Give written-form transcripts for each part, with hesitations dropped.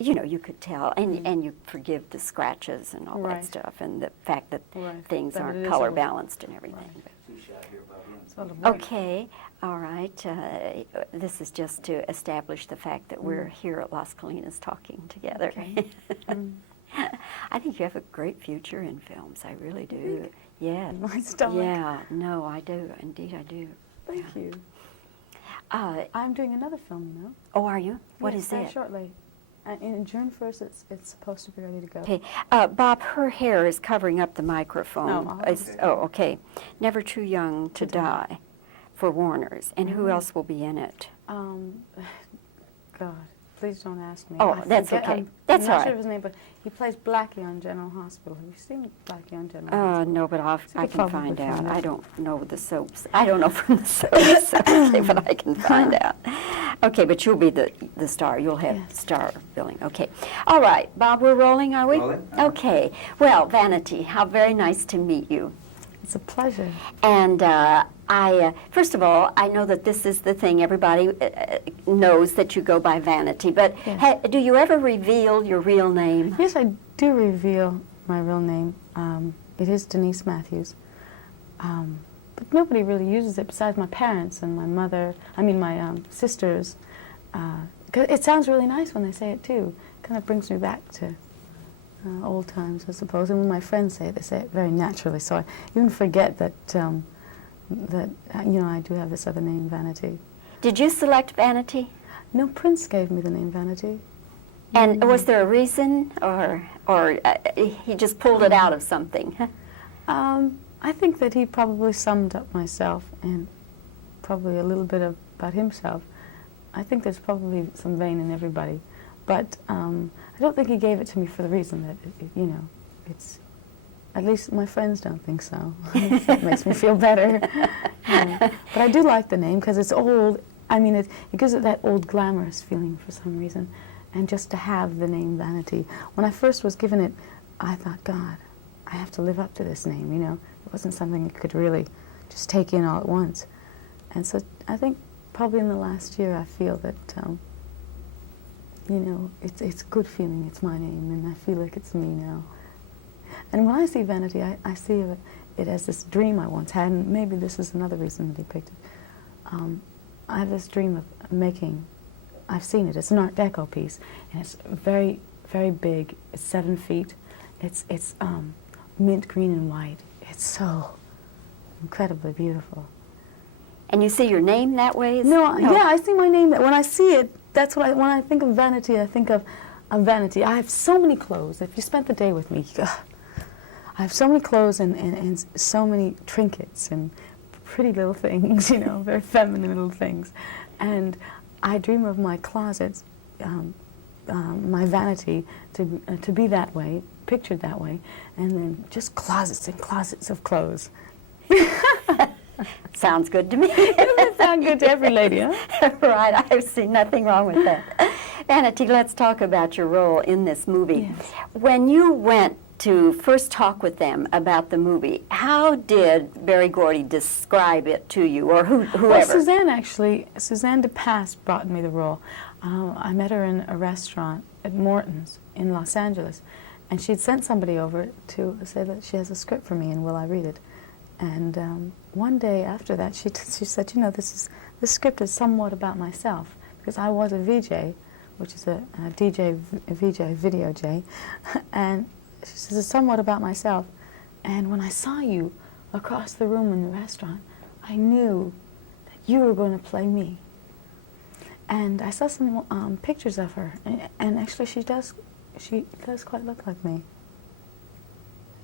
you know, you could tell, and you forgive the scratches and all that stuff, and the fact that things aren't color balanced and everything. Okay, all right. This is just to establish the fact that we're here at Las Colinas talking together. Okay. I think you have a great future in films. I really do. Yeah. My stomach. Yeah. No, I do. Indeed, I do. Thank you. I'm doing another film, you know. Oh, are you? What is very it? Shortly. In June 1st, it's supposed to be ready to go. Okay. Bob, her hair is covering up the microphone. Okay. Never Too Young to Die for Warner's. And who else will be in it? God, please don't ask me. Oh, that's okay. That's all I'm not right. sure of his name, but he plays Blackie on General Hospital. Have you seen Blackie on General Hospital? No, but I can probably find out. find out. I don't know the soaps. I don't know from the soaps, okay, but I can find out. Okay, but you'll be the star. You'll have star billing. Okay. All right, Bob, we're rolling, are we? Rolling. Okay. Well, Vanity, how very nice to meet you. It's a pleasure. And first of all, I know that this is the thing. Everybody knows that you go by Vanity, but do you ever reveal your real name? Yes, I do reveal my real name. It is Denise Matthews. But nobody really uses it besides my parents and my mother, my sisters. 'Cause it sounds really nice when they say it too. It kind of brings me back to old times, I suppose. And when my friends say it, they say it very naturally. So I even forget that, I do have this other name, Vanity. Did you select Vanity? No, Prince gave me the name Vanity. And was there a reason, or he just pulled it out of something? I think that he probably summed up myself and probably a little bit about himself. I think there's probably some vein in everybody, but I don't think he gave it to me for the reason that, it's, at least my friends don't think so. That makes me feel better. But I do like the name because it's old. It gives it that old glamorous feeling for some reason. And just to have the name Vanity. When I first was given it, I thought, God, I have to live up to this name, It wasn't something you could really just take in all at once. And so I think probably in the last year I feel that, it's a good feeling. It's my name, and I feel like it's me now. And when I see Vanity, I see it as this dream I once had, and maybe this is another reason that he picked it. I have this dream of making, I've seen it, it's an Art Deco piece, and it's very, very big. It's 7 feet. It's mint green and white. It's so incredibly beautiful. And you see your name that way? No. Yeah, I see my name. When I see it, that's what when I think of Vanity, I think of Vanity. I have so many clothes. If you spent the day with me, I have so many clothes and so many trinkets and pretty little things, very feminine little things. And I dream of my closets, my vanity, to be that way, pictured that way, and then just closets and closets of clothes. Sounds good to me. Doesn't sound good to every lady, huh? Right, I see nothing wrong with that. Vanity, let's talk about your role in this movie. Yes. When you went to first talk with them about the movie, how did Berry Gordy describe it to you, or whoever? Well, Suzanne DePass brought me the role. I met her in a restaurant at Morton's in Los Angeles, and she'd sent somebody over to say that she has a script for me and will I read it. And one day after that, she said, this script is somewhat about myself, because I was a VJ, which is a VJ, video J, and she says, it's somewhat about myself. And when I saw you across the room in the restaurant, I knew that you were going to play me. And I saw some pictures of her, and actually she does quite look like me.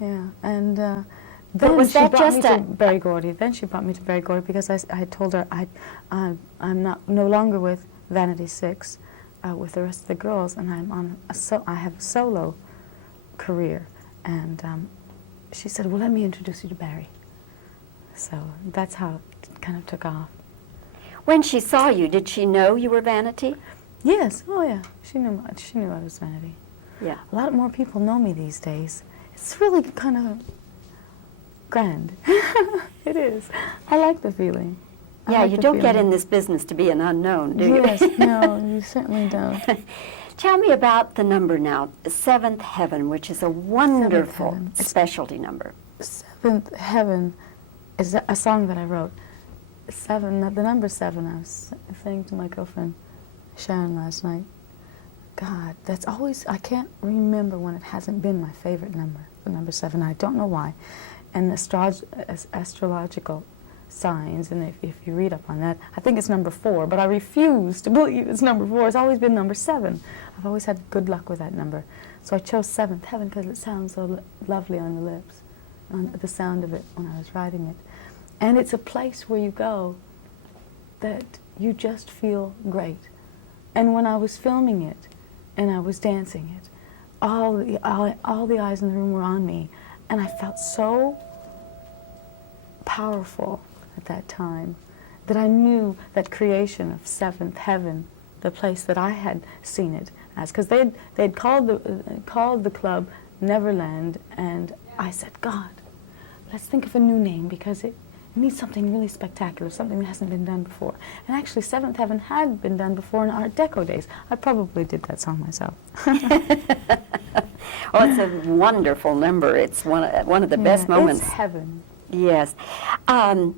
Yeah, and then she brought me to Berry Gordy. Then she brought me to Berry Gordy because I told her I'm no longer with Vanity 6 with the rest of the girls, and I have a solo career. And she said, well, let me introduce you to Berry. So that's how it kind of took off. When she saw you, did she know you were Vanity? Yes. Oh, yeah. She knew I was Vanity. Yeah. A lot more people know me these days. It's really kind of grand. It is. I like the feeling. Yeah, you don't get in this business to be an unknown, do you? Yes. No, you certainly don't. Tell me about the number now, Seventh Heaven, which is a wonderful Heaven. specialty number. Seventh Heaven is a song that I wrote. Seven, the number 7, I was saying to my girlfriend Sharon last night, God, that's always, I can't remember when it hasn't been my favorite number, the number 7. I don't know why. And astrological signs, and if you read up on that, I think it's number 4, but I refuse to believe it's number 4. It's always been number 7. I've always had good luck with that number. So I chose Seventh Heaven because it sounds so lovely on the lips, on the sound of it when I was writing it. And it's a place where you go that you just feel great. And when I was filming it and I was dancing it, all the eyes in the room were on me, and I felt so powerful at that time that I knew that creation of Seventh Heaven, the place that I had seen it as, because they'd called the club Neverland, and I said, God, let's think of a new name, because it needs something really spectacular, something that hasn't been done before. And actually, Seventh Heaven had been done before in Art Deco days. I probably did that song myself. Well, it's a wonderful number. It's one of the best moments. It's heaven. Yes. I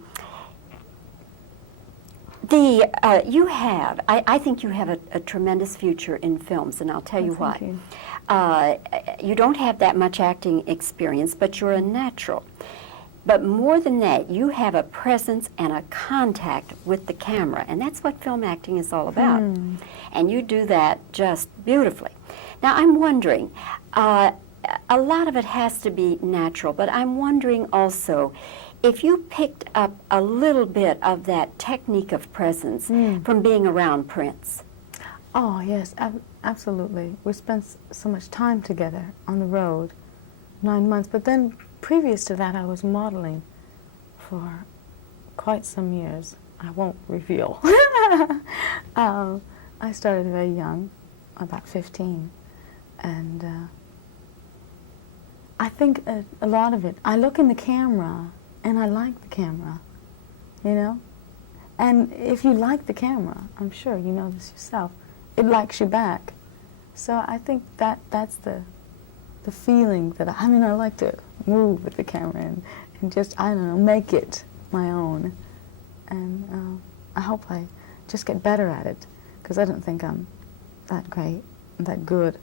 think you have a tremendous future in films, and I'll tell you why. Thank you. You don't have that much acting experience, but you're a natural. But more than that, you have a presence and a contact with the camera, and that's what film acting is all about. And you do that just beautifully. Now, I'm wondering, a lot of it has to be natural, but I'm wondering also if you picked up a little bit of that technique of presence from being around Prince. Oh, yes, absolutely. We spent so much time together on the road, 9 months, but then previous to that, I was modeling for quite some years. I won't reveal. I started very young, about 15, and I think a lot of it, I look in the camera, and I like the camera, you know? And if you like the camera, I'm sure you know this yourself, it likes you back. So I think that's the feeling that, I like to move with the camera and just, I don't know, make it my own. And I hope I just get better at it, because I don't think I'm that great, that good.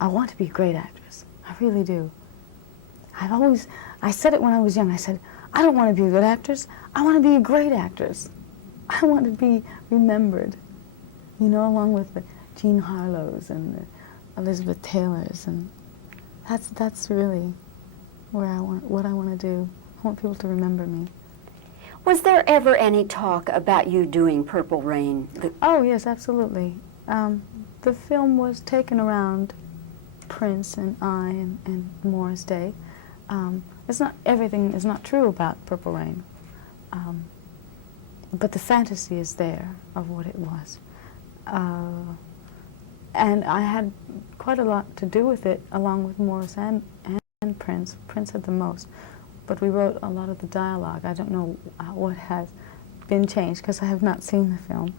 I want to be a great actress. I really do. I said it when I was young. I said, I don't want to be a good actress. I want to be a great actress. I want to be remembered, you know, along with the Jean Harlow's and the Elizabeth Taylor's, and that's really what I want to do. I want people to remember me. Was there ever any talk about you doing Purple Rain? Oh, yes, absolutely. The film was taken around Prince and I and Morris Day. Everything is not true about Purple Rain, but the fantasy is there of what it was. And I had quite a lot to do with it, along with Morris and Prince. Prince had the most, but we wrote a lot of the dialogue. I don't know what has been changed, because I have not seen the film.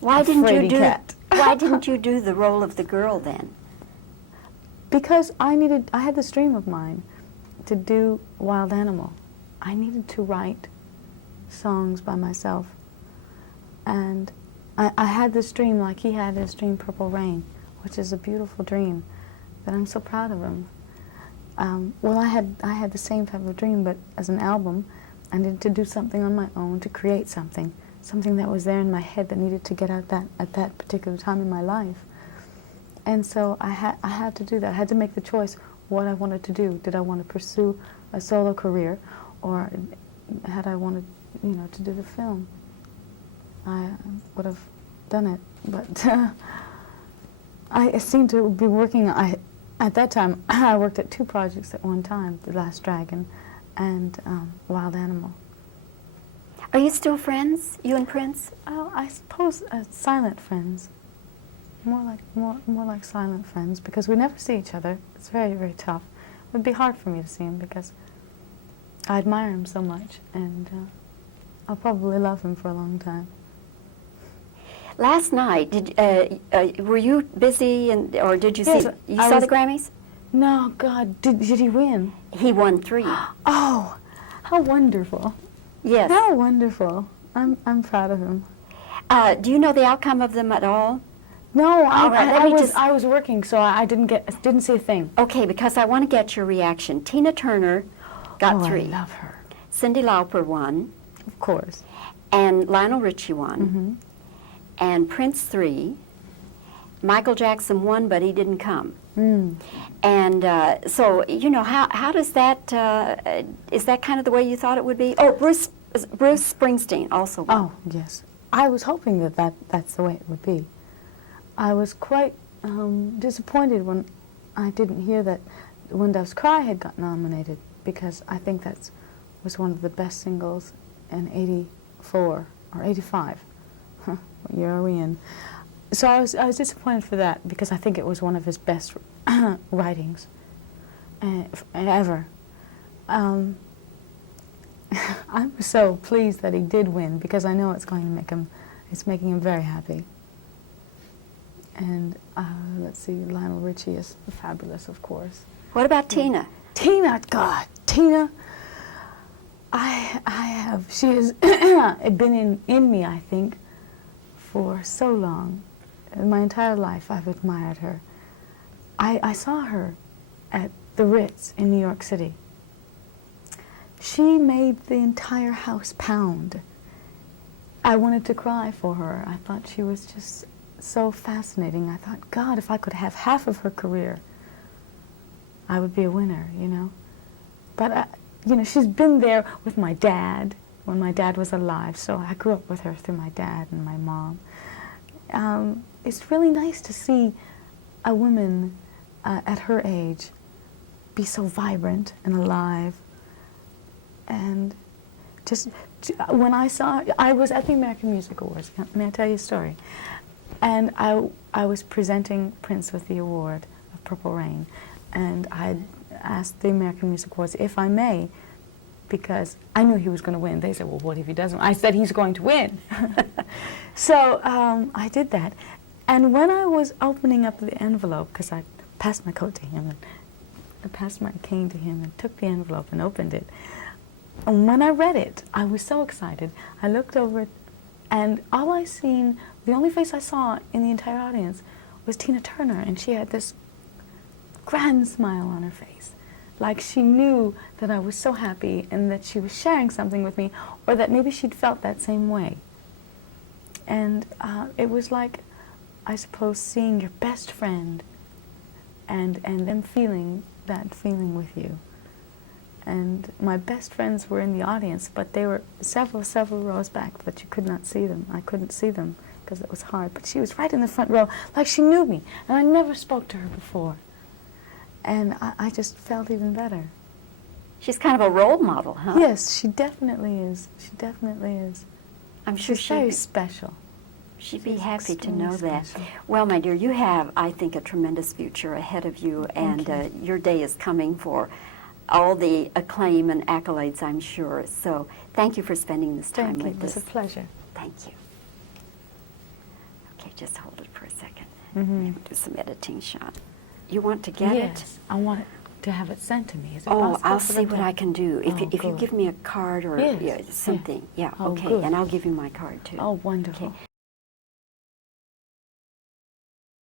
Why didn't you do the role of the girl then? Because I had this dream of mine to do Wild Animal. I needed to write songs by myself. And I had this dream like he had his dream, Purple Rain, which is a beautiful dream that I'm so proud of him. Well, I had the same type of dream, but as an album. I needed to do something on my own, to create something that was there in my head that needed to get out at that particular time in my life. And so I had to do that. I had to make the choice what I wanted to do. Did I want to pursue a solo career, or had I wanted, to do the film? I would have done it, but I seemed to be working. At that time, I worked at 2 projects at one time: The Last Dragon and Wild Animal. Are you still friends, you and Prince? Oh, I suppose silent friends. More like silent friends, because we never see each other. It's very, very tough. It would be hard for me to see him, because I admire him so much, and I'll probably love him for a long time. Last night, were you busy or did you Yes, see? You I saw was- the Grammys? No, God, did he win? He won 3. Oh, how wonderful. Yes. How wonderful. I'm proud of him. Do you know the outcome of them at all? No, All right, let me just- I was working, so I didn't see a thing. Okay, because I want to get your reaction. Tina Turner got 3. I love her. Cyndi Lauper won, Of course. and Lionel Richie won, Mm-hmm. and Prince 3. Michael Jackson won, but he didn't come. Mm. And so, you know, how does that, is that kind of the way you thought it would be? Oh, Bruce Springsteen also won. Oh, yes. I was hoping that's the way it would be. I was quite disappointed when I didn't hear that When Doves Cry had got nominated, because I think that was one of the best singles in 84 or 85. Huh, what year are we in? So I was disappointed for that, because I think it was one of his best writings ever. I'm so pleased that he did win, because I know it's making him very happy. And let's see, Lionel Richie is fabulous, of course. What about Tina? Tina, God, Tina, she has been in me, I think, for so long. In my entire life, I've admired her. I saw her at the Ritz in New York City. She made the entire house pound. I wanted to cry for her. I thought she was just so fascinating. I thought, God, if I could have half of her career, I would be a winner, you know. But, you know, she's been there with my dad when my dad was alive, so I grew up with her through my dad and my mom. It's really nice to see a woman at her age be so vibrant and alive. And just when I was at the American Music Awards. May I tell you a story? And I was presenting Prince with the award of Purple Rain, and I asked the American Music Awards if I may, because I knew he was going to win. They said, well, what if he doesn't? I said, he's going to win. So I did that. And when I was opening up the envelope, because I passed my coat to him, and I passed my cane to him and took the envelope and opened it, and when I read it, I was so excited. I looked over it, and the only face I saw in the entire audience was Tina Turner, and she had this grand smile on her face, like she knew that I was so happy and that she was sharing something with me, or that maybe she'd felt that same way. And it was like, I suppose, seeing your best friend and them feeling that feeling with you. And my best friends were in the audience, but they were several rows back, but you could not see them. I couldn't see them because it was hard. But she was right in the front row, like she knew me, and I never spoke to her before. And I just felt even better. She's kind of a role model, huh? Yes, she definitely is. She definitely is. I'm sure She's very special. She'd be She's happy to know extremely that. special. Well, my dear, you have, I think, a tremendous future ahead of you, and your day is coming for all the acclaim and accolades, I'm sure. So thank you for spending this time Thank you. with It was us. a pleasure. Thank you. Okay, just hold it for a second. Mhm. Do some editing, Sean. You want to get it? Yes, I want to have it sent to me. Is it Oh, possible I'll for see them what to- I can do. If, Oh, if you good. give me a card or Yes, something. Yeah, Oh, okay. good. And I'll give you my card, too. Oh, wonderful. Okay.